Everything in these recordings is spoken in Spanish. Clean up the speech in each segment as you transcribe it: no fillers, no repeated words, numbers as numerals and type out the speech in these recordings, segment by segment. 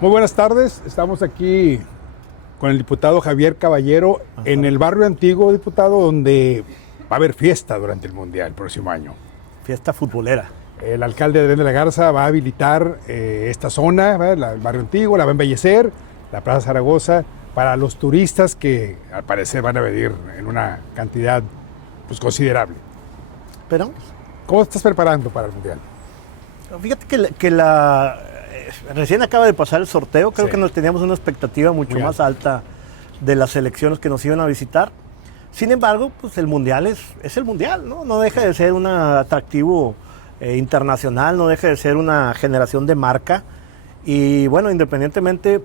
Muy buenas tardes, estamos aquí con el diputado Javier Caballero en el barrio antiguo, diputado, donde va a haber fiesta durante el Mundial el próximo año. Fiesta futbolera. El alcalde Adrián de la Garza va a habilitar esta zona, el barrio antiguo, la va a embellecer, la Plaza Zaragoza, para los turistas que al parecer van a venir en una cantidad pues, considerable. Pero ¿Cómo te estás preparando para el Mundial? fíjate recién acaba de pasar el sorteo, creo que nos teníamos una expectativa mucho más alta de las selecciones que nos iban a visitar. Sin embargo, pues el Mundial es el Mundial, ¿no? No deja de ser un atractivo internacional, no deja de ser una generación de marca. Y bueno, independientemente,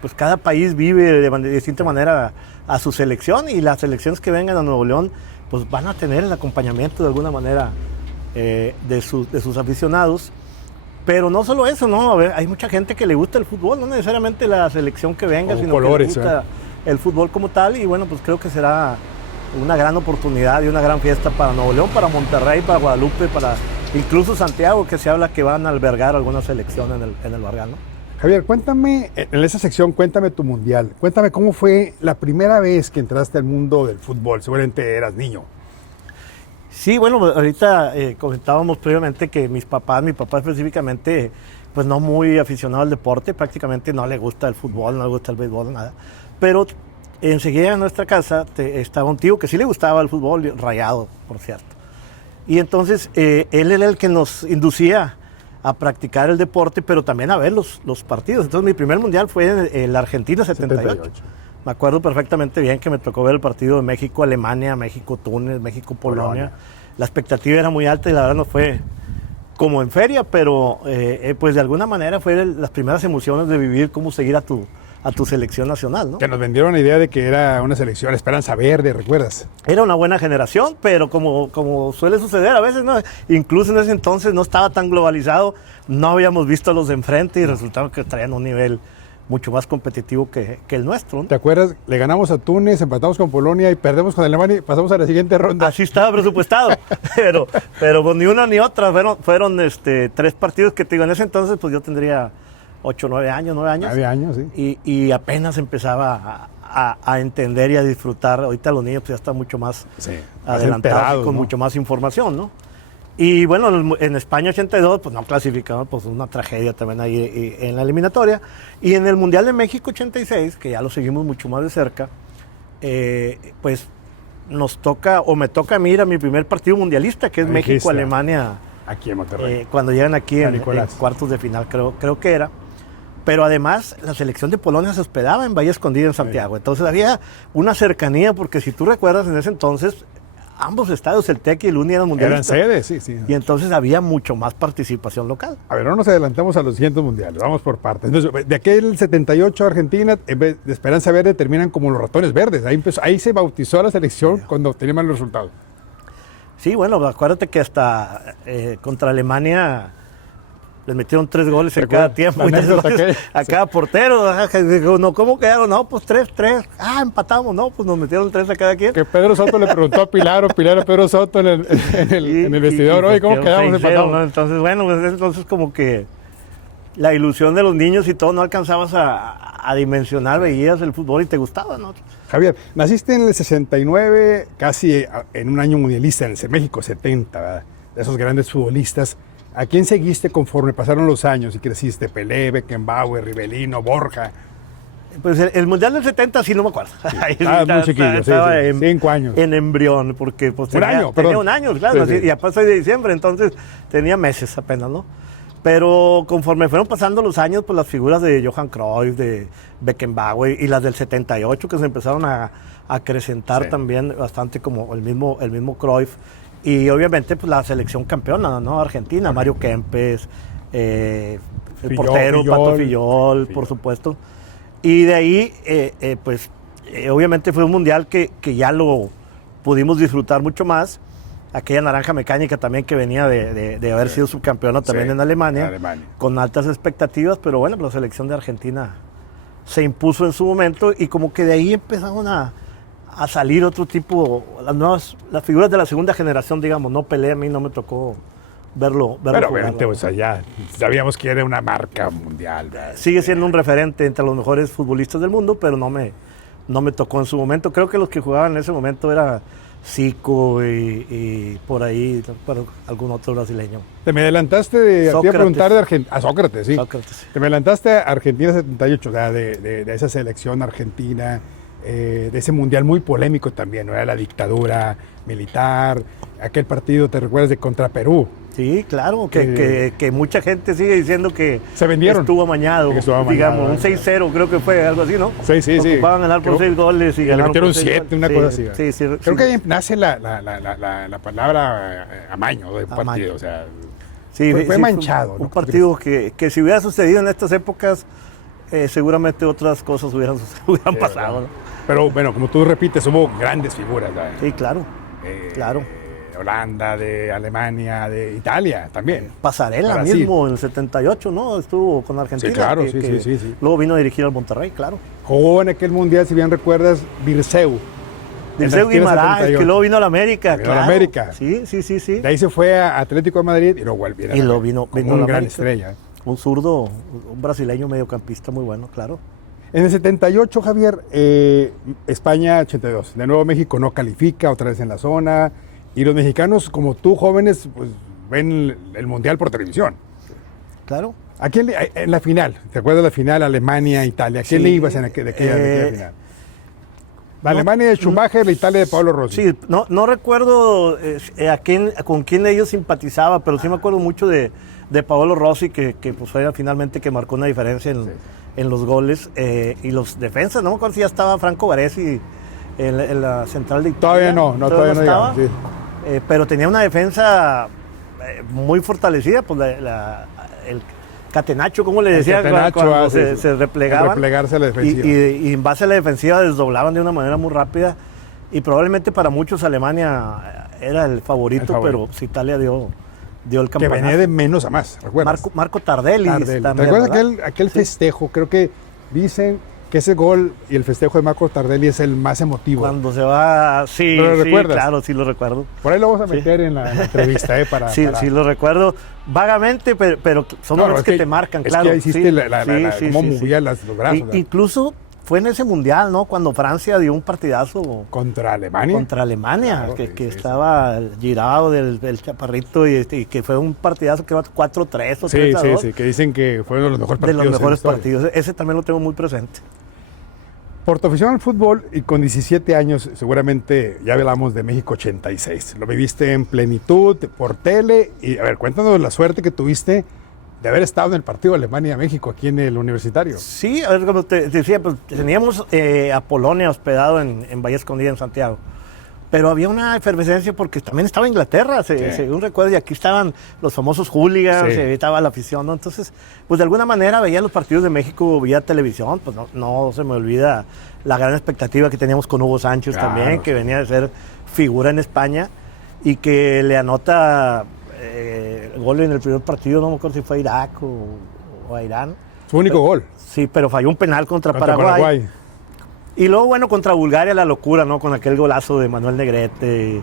pues cada país vive de distinta manera a su selección, y las selecciones que vengan a Nuevo León pues van a tener el acompañamiento de alguna manera de sus aficionados. Pero no solo eso, ¿no? A ver, hay mucha gente que le gusta el fútbol, no necesariamente la selección que venga, sino colores, que le gusta el fútbol como tal. Y bueno, pues creo que será una gran oportunidad y una gran fiesta para Nuevo León, para Monterrey, para Guadalupe, para incluso Santiago, que se habla que van a albergar alguna selección en el Bargal, ¿no? Javier, cuéntame, en esa sección, cuéntame tu Mundial. Cuéntame cómo fue la primera vez que entraste al mundo del fútbol. Seguramente eras niño. Sí, bueno, ahorita comentábamos previamente que mi papá específicamente, pues no muy aficionado al deporte, prácticamente no le gusta el fútbol, no le gusta el béisbol, nada. Pero enseguida en nuestra casa estaba un tío que sí le gustaba el fútbol, Rayado, por cierto. Y entonces él era el que nos inducía a practicar el deporte, pero también a ver los partidos. Entonces mi primer mundial fue en la Argentina 78. Me acuerdo perfectamente bien que me tocó ver el partido de México-Alemania, México-Túnez, México-Polonia. La expectativa era muy alta y la verdad no fue como en feria, pero pues de alguna manera fue las primeras emociones de vivir cómo seguir a tu selección nacional, ¿no? Que nos vendieron la idea de que era una selección Esperanza Verde, ¿recuerdas? Era una buena generación, pero como suele suceder a veces, ¿no? Incluso en ese entonces no estaba tan globalizado, no habíamos visto a los de enfrente y resultaba que traían un nivel mucho más competitivo que el nuestro, ¿no? ¿Te acuerdas? Le ganamos a Túnez, empatamos con Polonia y perdemos con Alemania y pasamos a la siguiente ronda. Así estaba presupuestado, pero pues ni una ni otra, fueron 3 partidos que te digo, en ese entonces pues yo tendría 8, 9 años. 9 años, sí. Y apenas empezaba a entender y a disfrutar. Ahorita los niños pues ya están mucho más adelantados, con mucho más información, ¿no? Y bueno, en España 82, pues no clasificamos, pues una tragedia también ahí en la eliminatoria. Y en el Mundial de México 86, que ya lo seguimos mucho más de cerca, pues nos toca, o me toca a mí ir a mi primer partido mundialista, que es México-Alemania. Aquí en Monterrey. Cuando llegan aquí en cuartos de final, creo que era. Pero además, la selección de Polonia se hospedaba en Valle Escondido, en Santiago. Entonces había una cercanía, porque si tú recuerdas, en ese entonces ambos estadios, el TEC y el UNI, eran mundialistas. Eran sedes, sí. Y entonces había mucho más participación local. A ver, no nos adelantamos a los siguientes mundiales, vamos por partes. Entonces, de aquel 78 Argentina, en vez de Esperanza Verde, terminan como los ratones verdes. Ahí se bautizó la selección cuando tenía mal resultado. Sí, bueno, acuérdate que hasta contra Alemania les metieron 3 goles en cada tiempo. A cada portero. No, ¿cómo quedaron? No, pues 3. Empatamos. No, pues nos metieron 3 a cada quien. Que Pedro Soto le preguntó a Pilar, o Pilar a Pedro Soto en el vestidor, oye, ¿cómo quedamos empatados? ¿No? Entonces, bueno, pues entonces como que la ilusión de los niños y todo, no alcanzabas a dimensionar, veías el fútbol y te gustaba, ¿no? Javier, naciste en el 69, casi en un año mundialista, en el México 70, ¿verdad? De esos grandes futbolistas. ¿A quién seguiste conforme pasaron los años y creciste? Pelé, Beckenbauer, Rivelino, Borja. Pues el Mundial del 70 sí no me acuerdo. Sí, estaba muy chiquillo, estaba 5 años. En embrión, porque pues tenía un año, claro, sí. Y aparte de diciembre, entonces tenía meses apenas, ¿no? Pero conforme fueron pasando los años, pues las figuras de Johan Cruyff, de Beckenbauer y las del 78 que se empezaron a acrecentar también bastante, como el mismo Cruyff. Y obviamente pues la selección campeona, ¿no? Argentina, Mario Kempes, el portero, Pato Fillol, por supuesto. Y de ahí, obviamente fue un mundial que ya lo pudimos disfrutar mucho más. Aquella naranja mecánica también que venía de haber sido subcampeona también en Alemania, con altas expectativas, pero bueno, la selección de Argentina se impuso en su momento y como que de ahí empezaron a salir otro tipo, las figuras de la segunda generación, digamos, no Pelé, a mí no me tocó verlo Pero jugar, obviamente, ¿no? o sea, ya sabíamos que era una marca mundial, ¿verdad? Sigue siendo un referente entre los mejores futbolistas del mundo, pero no me tocó en su momento. Creo que los que jugaban en ese momento era Zico y por ahí algún otro brasileño. Te me adelantaste te iba a Sócrates. preguntar de Argentina. A Sócrates, sí. Sócrates. Te me adelantaste a Argentina 78, o sea, de esa selección argentina, de ese mundial muy polémico también, ¿no? Era la dictadura militar, aquel partido, ¿te recuerdas de contra Perú? Sí, claro, que mucha gente sigue diciendo que Se vendieron. estuvo amañado, Que estuvo amañado, digamos, un 6-0 creo que fue, algo así, ¿no? Sí, sí, sí. Ocupaban ganar por Creo- 6 goles y le ganaron metieron por 6 7, una goles. cosa así. Sí, sí, Creo sí. que ahí nace la palabra amaño de un Amaño. partido, o sea, Sí, fue sí, manchado, ¿no? Un partido que si hubiera sucedido en estas épocas, seguramente otras cosas hubieran pasado, ¿no? Pero bueno, como tú repites, hubo grandes figuras, ¿verdad? Sí, claro, claro. De Holanda, de Alemania, de Italia también. Pasarela Brasil. mismo en el 78, ¿no? Estuvo con Argentina. Sí, claro, sí. Luego vino a dirigir al Monterrey, claro. Jugó en aquel mundial, si bien recuerdas, Virceu. Dirceu Argentina Guimaraes, 78. que luego vino a la América, Vino a la claro. América. Sí. De ahí se fue a Atlético de Madrid y luego volvió. Y lo vino como a un la gran América. estrella. Un zurdo, un brasileño mediocampista muy bueno, claro. En el 78, Javier, España 82. De nuevo México no califica, otra vez en la zona. Y los mexicanos, como tú, jóvenes, pues ven el mundial por televisión. Claro. ¿A quién en la final? ¿Te acuerdas de la final Alemania-Italia? ¿A quién Sí, le ibas de aquella final? La Alemania de Schumacher, la Italia de Pablo Rossi. Sí, no recuerdo con quién ellos simpatizaba, pero sí me acuerdo mucho de Paolo Rossi, que pues fue finalmente que marcó una diferencia en los goles. Y los defensas, no me acuerdo si ya estaba Franco Baresi en la central de Italia. Todavía no estaba. llegaba, sí. Pero tenía una defensa muy fortalecida, pues el catenacho, como le decía, cuando se replegaban. Replegarse a la defensiva. Y en base a la defensiva desdoblaban de una manera muy rápida. Y probablemente para muchos Alemania era el favorito, pero pues Italia dio el que campeonato. venía de menos a más, ¿recuerdas? Marco Tardelli. ¿Te También, acuerdas aquel festejo? Creo que dicen que ese gol y el festejo de Marco Tardelli es el más emotivo. Cuando se va, sí, ¿Lo recuerdas? claro, sí lo recuerdo. Por ahí lo vamos a meter en la entrevista, para... Sí lo recuerdo vagamente, pero son los que te marcan, claro. Es que hiciste cómo movía los brazos. Incluso fue en ese mundial, ¿no? Cuando Francia dio un partidazo ¿Contra Alemania? Contra Alemania, Claro, que sí, estaba girado del chaparrito y que fue un partidazo que va 4-3 o 3-2. Sí, que dicen que fue uno de los mejores De partidos. los mejores en la historia. partidos. Ese también lo tengo muy presente. Por tu afición al fútbol y con 17 años, seguramente ya hablamos de México 86. Lo viviste en plenitud, por tele. Y a ver, cuéntanos la suerte que tuviste de haber estado en el partido Alemania-México aquí en el Universitario. Sí, a ver, como te decía, pues teníamos a Polonia hospedado en Bahía Escondida, en Santiago. Pero había una efervescencia porque también estaba Inglaterra, según recuerdo, y aquí estaban los famosos hooligans, estaba la afición, ¿no? Entonces, pues de alguna manera veía los partidos de México vía televisión, pues no se me olvida la gran expectativa que teníamos con Hugo Sánchez también, que venía de ser figura en España y que le anota el gol en el primer partido, no me acuerdo si fue a Irak o a Irán. Su único gol. Sí, pero falló un penal contra Paraguay. Y luego, bueno, contra Bulgaria la locura, ¿no? Con aquel golazo de Manuel Negrete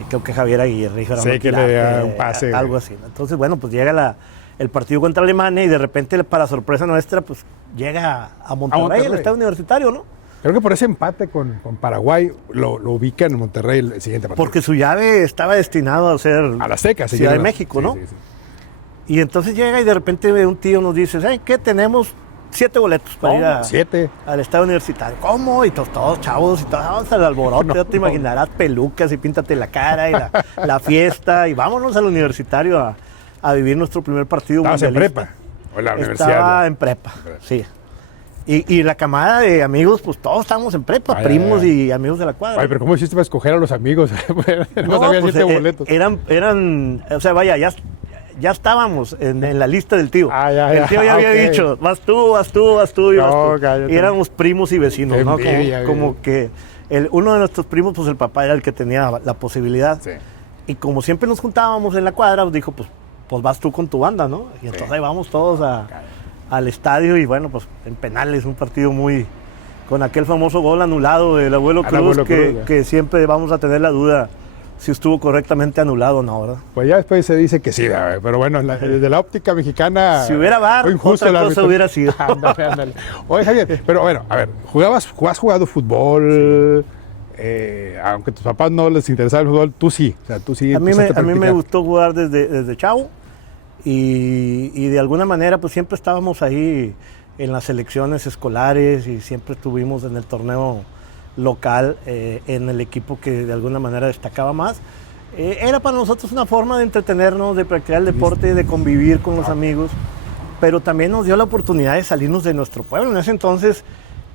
y creo que Javier Aguirre. Sí, que le da un pase. Algo así, ¿no? Entonces, bueno, pues llega el partido contra Alemania y de repente, para sorpresa nuestra, pues llega a Monterrey, el estadio universitario, ¿no? Creo que por ese empate con Paraguay lo ubica en Monterrey el siguiente partido. Porque su llave estaba destinado a ser a la Azteca, Ciudad de México, ¿no? Sí. Y entonces llega y de repente un tío nos dice, ¿sabes qué? Tenemos 7 boletos para ir al estadio universitario. ¿Cómo? Y todos chavos y todos al alboroto, ya te imaginarás, pelucas y píntate la cara y la fiesta y vámonos al universitario a vivir nuestro primer partido. ¿Estabas en prepa? ¿O en la universidad? Estaba en prepa, sí. Y la camada de amigos, pues todos estábamos en prepa, primos y amigos de la cuadra. Ay, pero ¿cómo hiciste para escoger a los amigos? No había pues 7 boletos. Eran, o sea, vaya, ya estábamos en la lista del tío. El tío ya había dicho, vas tú. Y éramos primos y vecinos, ¿no? Como que uno de nuestros primos, pues el papá era el que tenía la posibilidad. Sí. Y como siempre nos juntábamos en la cuadra, pues dijo, pues vas tú con tu banda, ¿no? Y entonces ahí vamos todos al estadio y bueno, pues en penales, un partido con aquel famoso gol anulado del Abuelo Cruz, que siempre vamos a tener la duda si estuvo correctamente anulado o no, ¿verdad? Pues ya después se dice que sí, pero bueno, desde la óptica mexicana... Si hubiera VAR, fue injusto otra el cosa árbitro. hubiera sido. Ándale, ándale. Oye, Javier, pero bueno, a ver, has jugado fútbol, aunque a tus papás no les interesaba el fútbol, tú sí. O sea, tú sí A mí empezaste me practicar. gustó jugar desde chavo y de alguna manera pues siempre estábamos ahí en las selecciones escolares y siempre estuvimos en el torneo local, en el equipo que de alguna manera destacaba más. Era para nosotros una forma de entretenernos, de practicar el deporte, de convivir con los amigos, pero también nos dio la oportunidad de salirnos de nuestro pueblo. En ese entonces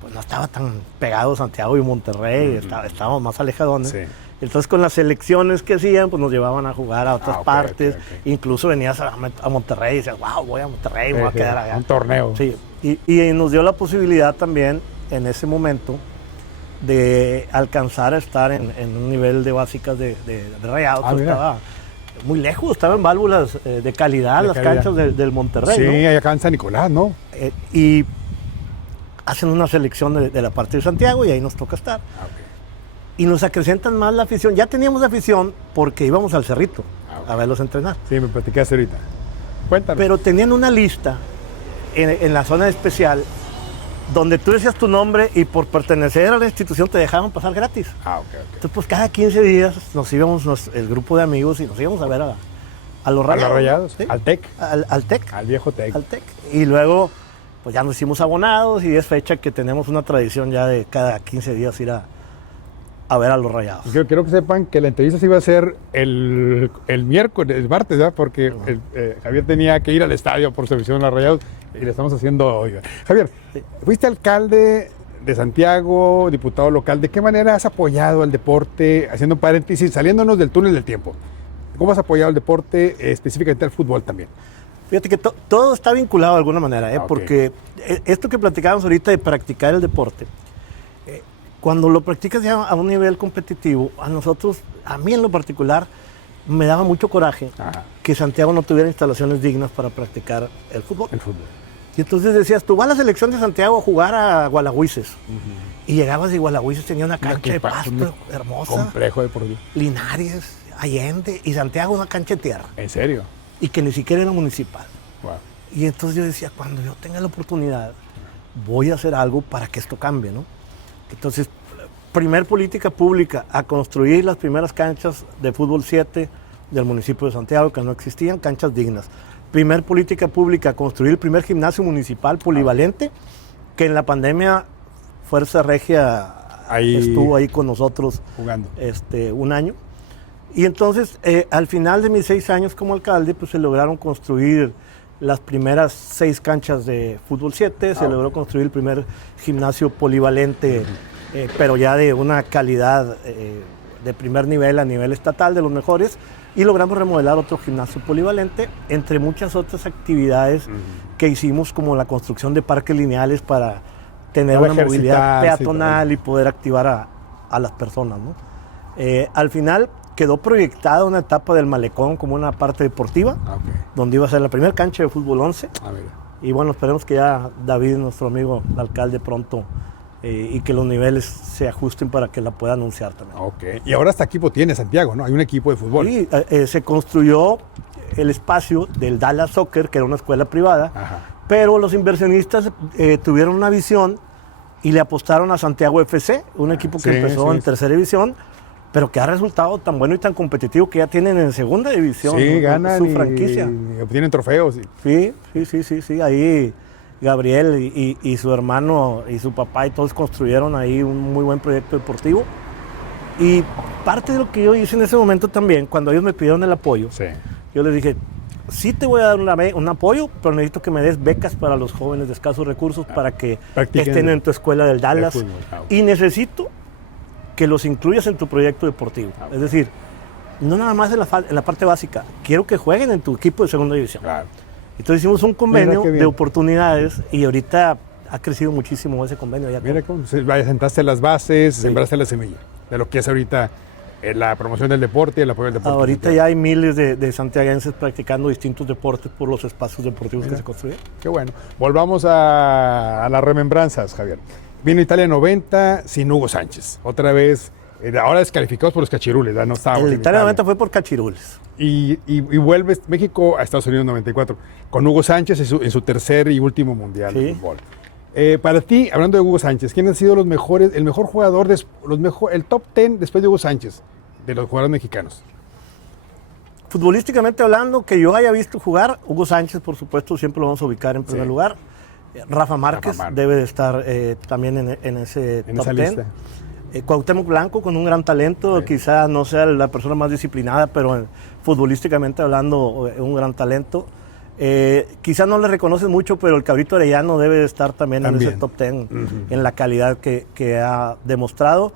pues no estaba tan pegado Santiago y Monterrey, estábamos más alejadones. Sí. Entonces con las selecciones que hacían, pues nos llevaban a jugar a otras Ok, partes. ok, ok. Incluso venías a Monterrey y decías, wow, voy a Monterrey, me voy a quedar allá. Un torneo. Sí, y nos dio la posibilidad también en ese momento de alcanzar a estar en un nivel de básicas de Rayados. Ah, mira. Estaba muy lejos, estaba en válvulas de calidad, De las calidad. canchas del Monterrey, Sí, ¿no? ahí acá en San Nicolás, ¿no? Y hacen una selección de la parte de Santiago y ahí nos toca estar. Ah, ok. Y nos acrecentan más la afición. Ya teníamos afición porque íbamos al Cerrito Ah, ok. a verlos entrenar. Sí, me platicaste ahorita. Cuéntame. Pero tenían una lista en la zona especial donde tú decías tu nombre y por pertenecer a la institución te dejaban pasar gratis. Ah, ok. Entonces, pues cada 15 días nos íbamos, el grupo de amigos, y nos íbamos a ver a los ¿A los Rayados. Rayados? ¿Sí? ¿Al TEC? Al TEC. Al viejo TEC. Al TEC. Y luego, pues ya nos hicimos abonados y es fecha que tenemos una tradición ya de cada 15 días ir a ver a los Rayados. Quiero que sepan que la entrevista se iba a hacer el miércoles, el martes, ¿verdad? Porque Javier tenía que ir al estadio por su afición a los Rayados y le estamos haciendo hoy. Javier, fuiste alcalde de Santiago, diputado local. ¿De qué manera has apoyado el deporte? Haciendo un paréntesis, saliéndonos del túnel del tiempo. ¿Cómo has apoyado el deporte, específicamente el fútbol también? Fíjate que todo está vinculado de alguna manera, Ah, ok. porque esto que platicábamos ahorita de practicar el deporte, cuando lo practicas ya a un nivel competitivo, a mí en lo particular, me daba mucho coraje Ajá. que Santiago no tuviera instalaciones dignas para practicar el fútbol. El fútbol. Y entonces decías, tú vas a la selección de Santiago a jugar a Gualagüises. Y llegabas y Gualagüises tenía una cancha de pasto hermosa, Complejo deportivo. Linares, Allende, y Santiago una cancha de tierra. ¿En serio? Y que ni siquiera era municipal. Wow. Y entonces yo decía, cuando yo tenga la oportunidad, voy a hacer algo para que esto cambie, ¿no? Entonces, primer política pública a construir las primeras canchas de fútbol 7 del municipio de Santiago, que no existían, canchas dignas. Primer política pública a construir el primer gimnasio municipal polivalente, que en la pandemia Fuerza Regia estuvo ahí con nosotros Jugando. un año. Y entonces, al final de mis 6 años como alcalde, pues se lograron construir las primeras 6 canchas de fútbol 7, se logró construir el primer gimnasio polivalente, pero ya de una calidad de primer nivel a nivel estatal, de los mejores, y logramos remodelar otro gimnasio polivalente, entre muchas otras actividades que hicimos, como la construcción de parques lineales para tener Para una movilidad ejercitarse y peatonal todo. y poder activar a las personas, ¿no? Al final quedó proyectada una etapa del malecón como una parte deportiva, Ah, ok. donde iba a ser la primera cancha de fútbol 11. A ver. Y bueno, esperemos que ya David, nuestro amigo, el alcalde, pronto, y que los niveles se ajusten para que la pueda anunciar también. Ok. Y ahora hasta equipo tiene Santiago, ¿no? Hay un equipo de fútbol. Y se construyó el espacio del Dallas Soccer, que era una escuela privada, Ajá. pero los inversionistas tuvieron una visión y le apostaron a Santiago FC, un equipo que sí, empezó sí, en tercera división, pero que ha resultado tan bueno y tan competitivo que ya tienen en segunda división Sí, ganan su y franquicia. obtienen trofeos. Sí. Ahí Gabriel y su hermano y su papá y todos construyeron ahí un muy buen proyecto deportivo. Y parte de lo que yo hice en ese momento también, cuando ellos me pidieron el apoyo, Sí. yo les dije, sí te voy a dar un apoyo, pero necesito que me des becas para los jóvenes de escasos recursos para que practiquen estén en tu escuela del Dallas. fútbol. Ah, ok. Y necesito que los incluyas en tu proyecto deportivo. Es decir, no nada más en la parte básica, quiero que jueguen en tu equipo de segunda división. Claro. Entonces hicimos un convenio Mira qué bien. de oportunidades y ahorita ha crecido muchísimo ese convenio. Ya Mira cómo sentaste las bases, sembraste la semilla de lo que es ahorita la promoción del deporte y el apoyo al deporte. ahorita ya hay miles de santiaguenses practicando distintos deportes por los espacios deportivos que se construyen. Qué bueno. Volvamos a las remembranzas, Javier. Vino Italia 90 sin Hugo Sánchez. Otra vez ahora descalificados por los cachirules, ¿verdad? No estábamos El en Italia Italia. 90 fue por cachirules. Y vuelve México a Estados Unidos 94, con Hugo Sánchez en su tercer y último mundial de Sí. fútbol. Para ti, hablando de Hugo Sánchez, ¿quién ha sido el mejor jugador, el top 10 después de Hugo Sánchez, de los jugadores mexicanos? Futbolísticamente hablando, que yo haya visto jugar, Hugo Sánchez, por supuesto, siempre lo vamos a ubicar en primer lugar. Rafa Márquez debe de estar también en ese En top esa 10. lista. Cuauhtémoc Blanco con un gran talento, quizá no sea la persona más disciplinada, pero futbolísticamente hablando, un gran talento. Quizá no le reconoces mucho, pero el Cabrito Arellano debe de estar también en ese top 10, en la calidad que ha demostrado.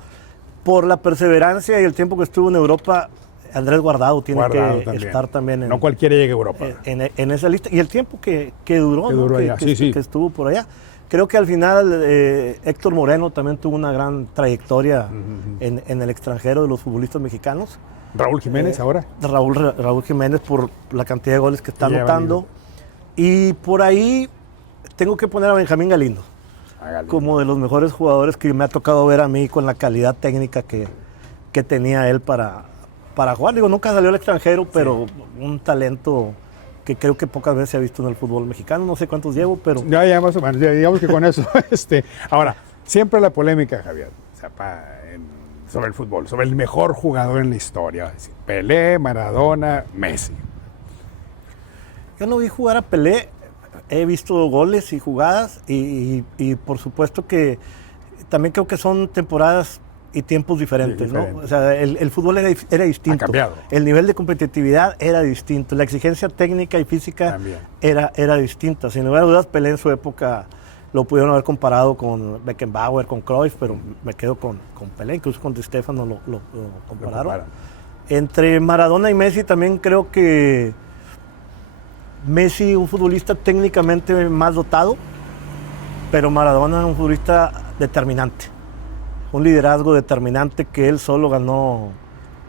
Por la perseverancia y el tiempo que estuvo en Europa, Andrés Guardado tiene que estar también no cualquiera llega a Europa. En esa lista. Y el tiempo que duró, que estuvo por allá. Creo que al final Héctor Moreno también tuvo una gran trayectoria en el extranjero de los futbolistas mexicanos. Raúl Jiménez ahora. Raúl Jiménez por la cantidad de goles que está anotando. Y por ahí tengo que poner a Benjamín Galindo como de los mejores jugadores que me ha tocado ver a mí con la calidad técnica que tenía él para jugar. Digo, nunca salió al extranjero, pero un talento que creo que pocas veces se ha visto en el fútbol mexicano. No sé cuántos llevo, pero... Ya más o menos, digamos que con eso. Ahora, siempre la polémica, Javier, sobre el fútbol, sobre el mejor jugador en la historia. Pelé, Maradona, Messi. Yo no vi jugar a Pelé, he visto goles y jugadas y por supuesto que también creo que son temporadas y tiempos diferentes, ¿no? O sea, el fútbol era distinto. Ha cambiado. El nivel de competitividad era distinto. La exigencia técnica y física era distinta. Sin lugar a dudas, Pelé en su época lo pudieron haber comparado con Beckenbauer, con Cruyff, pero me quedo con Pelé, incluso con Di Stéfano lo compararon. Entre Maradona y Messi también creo que Messi un futbolista técnicamente más dotado, pero Maradona un futbolista determinante. Un liderazgo determinante que él solo ganó,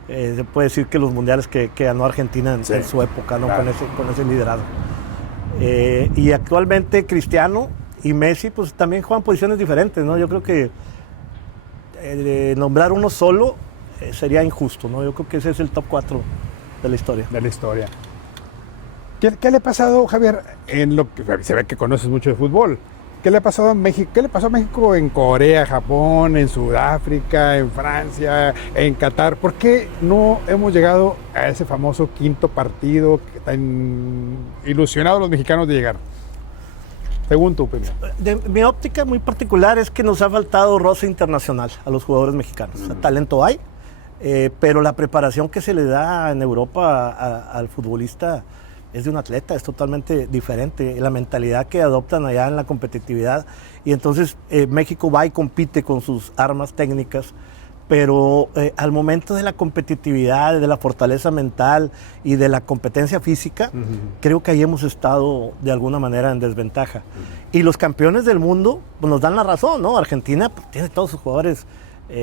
se puede decir que los mundiales que ganó Argentina en su época, ¿no? Claro. Con ese liderazgo. Y actualmente Cristiano y Messi pues también juegan posiciones diferentes, ¿no? Yo creo que nombrar uno solo sería injusto, ¿no? Yo creo que ese es el top 4 de la historia. De la historia. ¿Qué le ha pasado, Javier, en lo que se ve que conoces mucho de fútbol? ¿Qué le ha pasado a México? ¿Qué le pasó a México en Corea, Japón, en Sudáfrica, en Francia, en Qatar? ¿Por qué no hemos llegado a ese famoso quinto partido que tan ilusionados los mexicanos de llegar? Según tu opinión. De mi óptica muy particular es que nos ha faltado roce internacional a los jugadores mexicanos. O sea, talento hay, pero la preparación que se le da en Europa al futbolista es de un atleta, es totalmente diferente. La mentalidad que adoptan allá en la competitividad. Y entonces México va y compite con sus armas técnicas, pero al momento de la competitividad, de la fortaleza mental y de la competencia física, creo que ahí hemos estado de alguna manera en desventaja. Y los campeones del mundo pues, nos dan la razón, ¿no? Argentina pues, tiene todos sus jugadores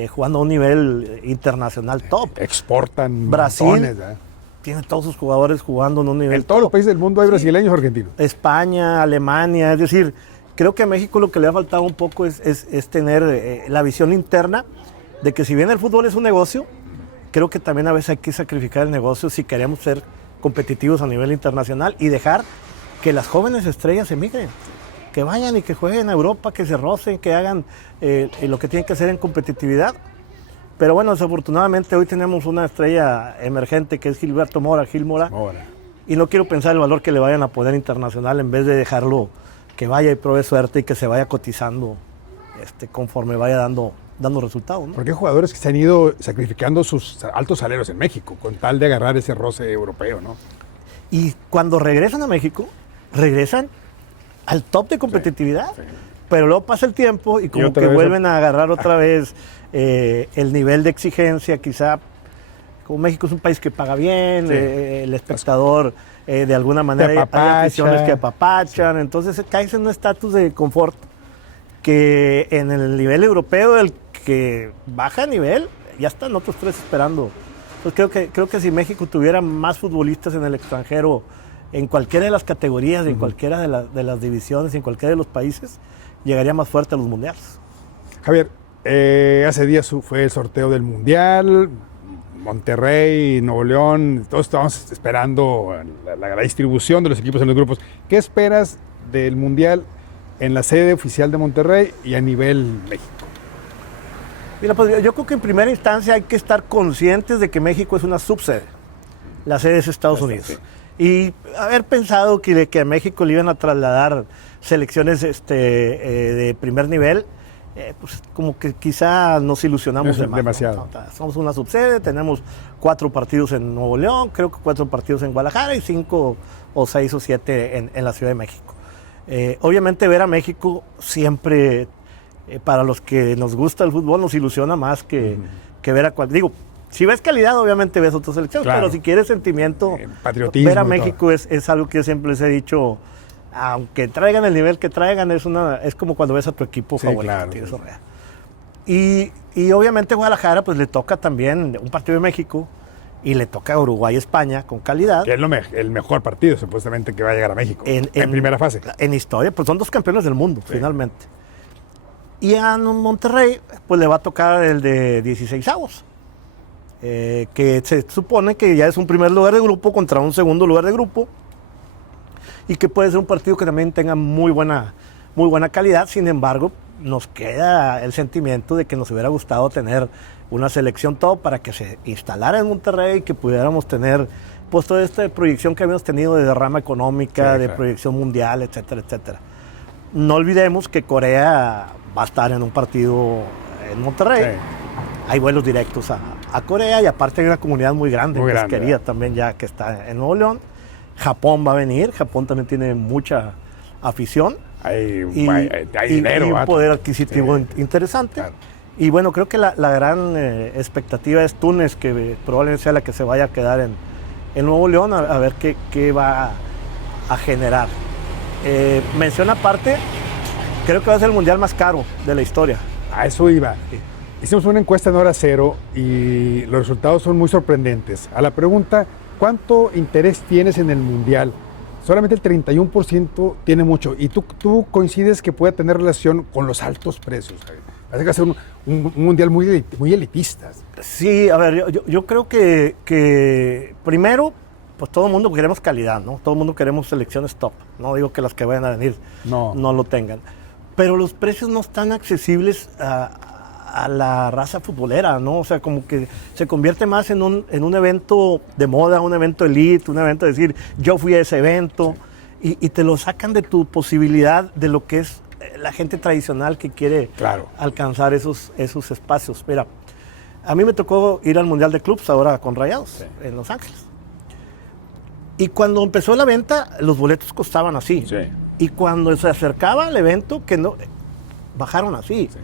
jugando a un nivel internacional top. Exportan Brasil montones, tiene todos sus jugadores jugando en un nivel en todos top. los países del mundo hay brasileños o argentinos. España, Alemania, es decir, creo que a México lo que le ha faltado un poco es tener la visión interna de que si bien el fútbol es un negocio, creo que también a veces hay que sacrificar el negocio si queremos ser competitivos a nivel internacional y dejar que las jóvenes estrellas emigren, que vayan y que jueguen a Europa, que se rocen, que hagan lo que tienen que hacer en competitividad. Pero bueno, desafortunadamente hoy tenemos una estrella emergente que es Gilberto Mora, Gil Mora, y no quiero pensar el valor que le vayan a poner internacional en vez de dejarlo que vaya y pruebe suerte y que se vaya cotizando conforme vaya dando resultados, ¿no? Porque hay jugadores que se han ido sacrificando sus altos salarios en México con tal de agarrar ese roce europeo, ¿no? Y cuando regresan a México, regresan al top de competitividad, pero luego pasa el tiempo y como que vuelven a agarrar otra vez el nivel de exigencia, quizá como México es un país que paga bien, el espectador de alguna manera hay aficiones que apapachan, entonces caes en un estatus de confort que en el nivel europeo el que baja nivel ya están otros tres esperando. Entonces creo que si México tuviera más futbolistas en el extranjero, en cualquiera de las categorías, en cualquiera de las divisiones, en cualquiera de los países, llegaría más fuerte a los mundiales. Javier, Hace días fue el sorteo del Mundial, Monterrey, Nuevo León, todos estamos esperando la distribución de los equipos en los grupos. ¿Qué esperas del Mundial en la sede oficial de Monterrey y a nivel México? Mira, pues yo creo que en primera instancia hay que estar conscientes de que México es una subsede. La sede es Estados Unidos. Sí. Y haber pensado que a México le iban a trasladar selecciones de primer nivel, pues como que quizá nos ilusionamos demasiado. ¿no? Somos una subsede, tenemos 4 partidos en Nuevo León, creo que 4 partidos en Guadalajara y 5 o 6 o 7 en la Ciudad de México. Obviamente ver a México siempre, para los que nos gusta el fútbol, nos ilusiona más que ver a digo, si ves calidad, obviamente ves otras selecciones, claro. Pero si quieres sentimiento, patriotismo, ver a México es algo que yo siempre les he dicho. Aunque traigan el nivel que traigan, es como cuando ves a tu equipo favorito. Claro, Eso es real. Y obviamente Guadalajara pues le toca también un partido de México y le toca a Uruguay-España con calidad. Que es el mejor partido supuestamente que va a llegar a México en primera fase. En historia, pues son 2 campeones del mundo, finalmente. Y a Monterrey pues le va a tocar el de 16avos. Que se supone que ya es un primer lugar de grupo contra un segundo lugar de grupo. Y que puede ser un partido que también tenga muy buena calidad. Sin embargo, nos queda el sentimiento de que nos hubiera gustado tener una selección top para que se instalara en Monterrey y que pudiéramos tener pues toda esta proyección que habíamos tenido de derrama económica, de proyección mundial, etcétera, etcétera. No olvidemos que Corea va a estar en un partido en Monterrey. Sí. Hay vuelos directos a Corea y aparte hay una comunidad muy grande en pesquería también ya que está en Nuevo León. Japón va a venir, Japón también tiene mucha afición. Hay dinero. Y un poder adquisitivo interesante. Claro. Y bueno, creo que la gran expectativa es Túnez, que probablemente sea la que se vaya a quedar en Nuevo León, a ver qué va a generar. Mención aparte, creo que va a ser el mundial más caro de la historia. A eso iba. Sí. Hicimos una encuesta en Hora Cero y los resultados son muy sorprendentes. A la pregunta, ¿cuánto interés tienes en el mundial? Solamente el 31% tiene mucho. Y tú coincides que puede tener relación con los altos precios. Parece que va a ser un mundial muy elitista. Sí, a ver, yo creo que primero, pues todo el mundo queremos calidad, ¿no? Todo el mundo queremos selecciones top. No digo que las que vayan a venir no lo tengan. Pero los precios no están accesibles a la raza futbolera, ¿no? O sea, como que se convierte más en un evento de moda, un evento elite, un evento de decir, yo fui a ese evento, y te lo sacan de tu posibilidad de lo que es la gente tradicional que quiere alcanzar esos espacios. Mira, a mí me tocó ir al Mundial de Clubs ahora con Rayados, en Los Ángeles. Y cuando empezó la venta, los boletos costaban así. Sí. Y cuando se acercaba al evento, bajaron así. Sí.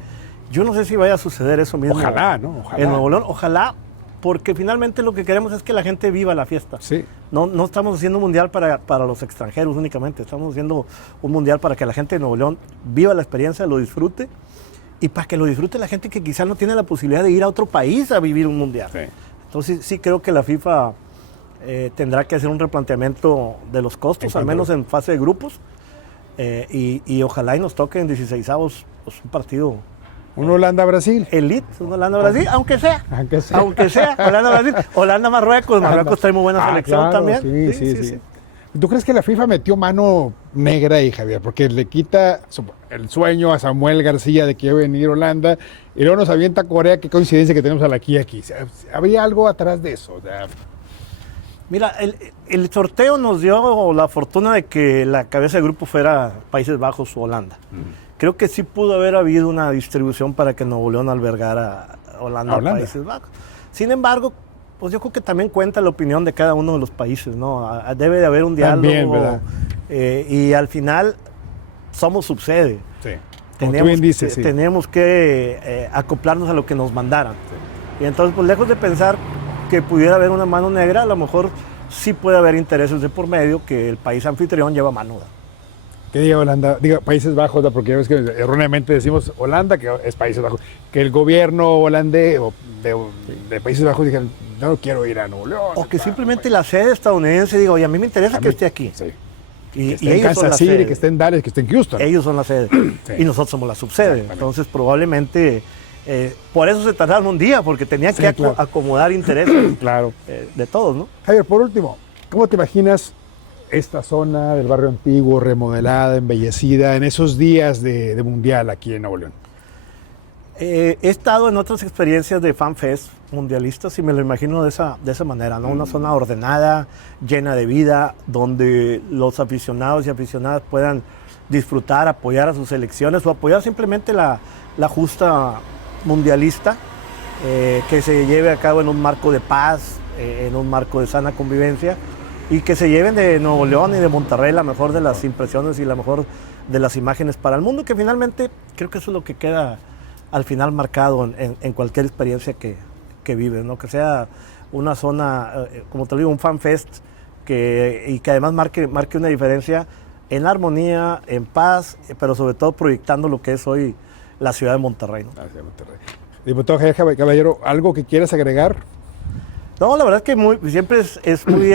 Yo no sé si vaya a suceder eso mismo. Ojalá, ¿no? Ojalá. En Nuevo León, ojalá, porque finalmente lo que queremos es que la gente viva la fiesta. Sí. No estamos haciendo un mundial para los extranjeros únicamente, estamos haciendo un mundial para que la gente de Nuevo León viva la experiencia, lo disfrute, y para que lo disfrute la gente que quizás no tiene la posibilidad de ir a otro país a vivir un mundial. Sí. Entonces sí creo que la FIFA tendrá que hacer un replanteamiento de los costos, al menos en fase de grupos, y ojalá y nos toque en 16avos pues, un partido. Un Holanda-Brasil. Elite, un Holanda-Brasil, aunque sea, Holanda-Brasil. Holanda-Marruecos, Marruecos trae muy buena selección también. Sí. ¿Tú crees que la FIFA metió mano negra ahí, Javier? Porque le quita el sueño a Samuel García de que iba a venir Holanda y luego nos avienta Corea, qué coincidencia que tenemos aquí. ¿Habría algo atrás de eso? Mira, el sorteo nos dio la fortuna de que la cabeza de grupo fuera Países Bajos o Holanda. Creo que sí pudo haber habido una distribución para que Nuevo León albergara a Holanda. Países Bajos. Sin embargo, pues yo creo que también cuenta la opinión de cada uno de los países, ¿no? Debe de haber un diálogo. También, ¿verdad? Y al final somos subsede. Sí. Teníamos que acoplarnos a lo que nos mandaran. Sí. Y entonces, pues lejos de pensar que pudiera haber una mano negra, a lo mejor sí puede haber intereses de por medio que el país anfitrión lleva mano. ¿Qué diga Holanda? Diga Países Bajos, porque ya ves que erróneamente decimos Holanda, que es Países Bajos. Que el gobierno holandés o de Países Bajos digan, no quiero ir a Nuevo León. O que simplemente la sede estadounidense diga, oye, a mí me interesa que esté aquí. Sí. Que esté en Kansas City, que esté en Dallas, que esté en Houston. Ellos son la sede. Sí. Y nosotros somos la subsede. Entonces, probablemente Por eso se tardaron un día, porque tenían Sí, que claro. acomodar intereses Claro. de todos, ¿no? Javier, por último, ¿cómo te imaginas esta zona del barrio antiguo, remodelada, embellecida, en esos días de Mundial aquí en Nuevo León? He estado en otras experiencias de FanFest mundialistas y me lo imagino de esa manera, ¿no? Una zona ordenada, llena de vida, donde los aficionados y aficionadas puedan disfrutar, apoyar a sus selecciones o apoyar simplemente la justa mundialista, que se lleve a cabo en un marco de paz, en un marco de sana convivencia, y que se lleven de Nuevo León y de Monterrey la mejor de las impresiones y la mejor de las imágenes para el mundo, que finalmente creo que eso es lo que queda al final marcado en cualquier experiencia que vives, ¿no? Que sea una zona, como te digo, un FanFest y que además marque una diferencia en armonía, en paz, pero sobre todo proyectando lo que es hoy la ciudad de Monterrey, ¿no? Hacia Monterrey. Diputado Javier Caballero, ¿algo que quieras agregar? No, la verdad es que siempre es muy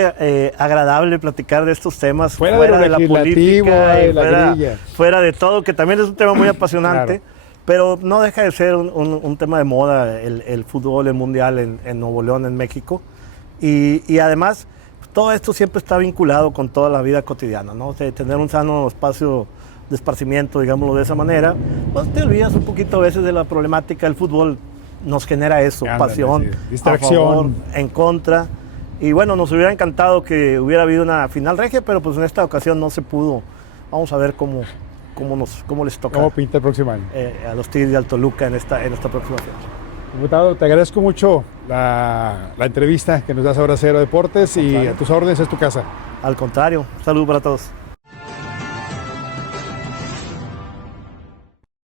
agradable platicar de estos temas Fuera de lo de la legislativo, política de y la grilla. fuera de todo, que también es un tema muy apasionante, Claro. pero no deja de ser un tema de moda el fútbol, el mundial en Nuevo León, en México. Y además, todo esto siempre está vinculado con toda la vida cotidiana, ¿no? O sea, tener un sano espacio de esparcimiento, digámoslo de esa manera, pues te olvidas un poquito a veces de la problemática. El fútbol nos genera eso, Ándale, pasión, sí. a Distracción. favor, en contra. Y bueno, nos hubiera encantado que hubiera habido una final regia, pero pues en esta ocasión no se pudo. Vamos a ver cómo les toca ¿Cómo pinta el próximo año? a los Tigres de Alto Toluca en esta próxima fecha. Diputado, te agradezco mucho la entrevista que nos das ahora a Cero Deportes y a tus órdenes es tu casa. Al contrario, salud para todos.